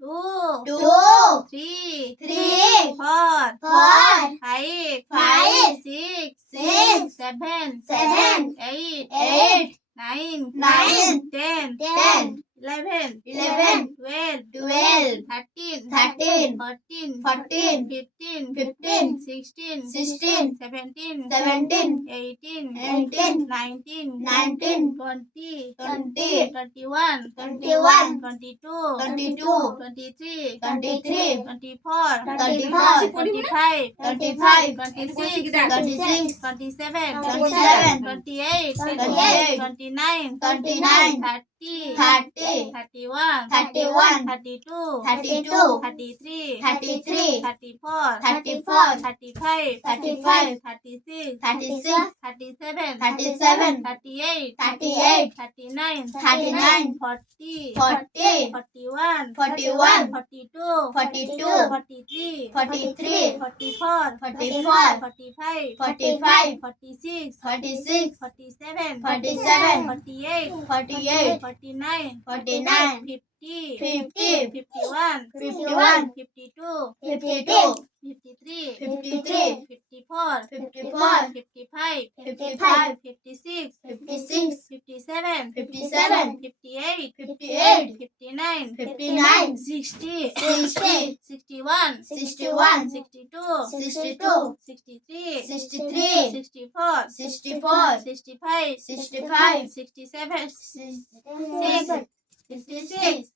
2, 2, 3, 3, 4, 4, 5, 5, 6, 6, 7, 7, 8, 8, 9, 9, 10, 10, 11, 11, 12, 12, 13, 13, 14, 14, 15, 15, 16, 16, 17, 17, 18, 18, 19, 19, 20, 20, 21, 21, 22, 22, 23, 23, 24, 24, 25, 25, 26, 26, 27, 27, 28, 28, 29, 29, 30, 30, 31, 31, 32, 32, 33, 33, 34, 34, 35, 35, 36, 36, 37, 37, 38, 38, 39, 39, 40, 40, 41, 41, 42, 42, 43, 43, 44, 44, 45, 45, 46, 46, 47, 47, 48, 48, 49, 49, 50, 50, 51, 51, 52, 52, 53, 53, 54, 54, 55, 55, 56, 56, 57, 57, 58, 58, 59, 59, 60, 60, 61, 61, 62, 62, 63, 63, 64, 64, 65, 65, 67, 66, 66,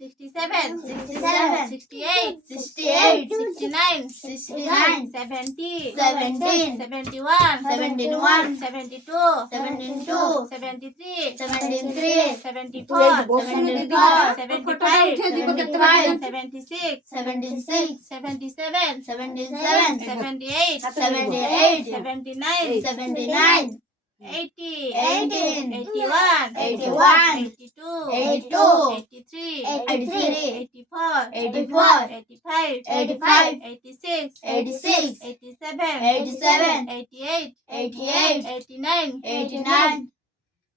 67, 67, 68, 68, 69, 69, 70, 70, 71, 71, 72, 72, 73, 73, 74, 74, 75, 75, 76, 76, 77, 77, 78, 78, 79, 79, 80, 18, 81, 81, 82, 82, 83, 83, 84, 84, 85, 85, 86, 86, 87, 87, 88, 88, 89, 89,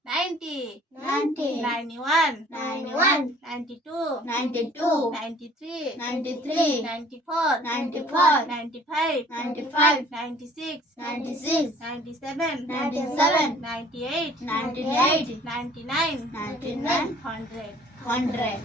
90, 90, 91, 91, 92, 92, 93, 93, 94, 94, 95, 95, 96, 96, 97, 97, 98, 98, 99, 99, 100. 100.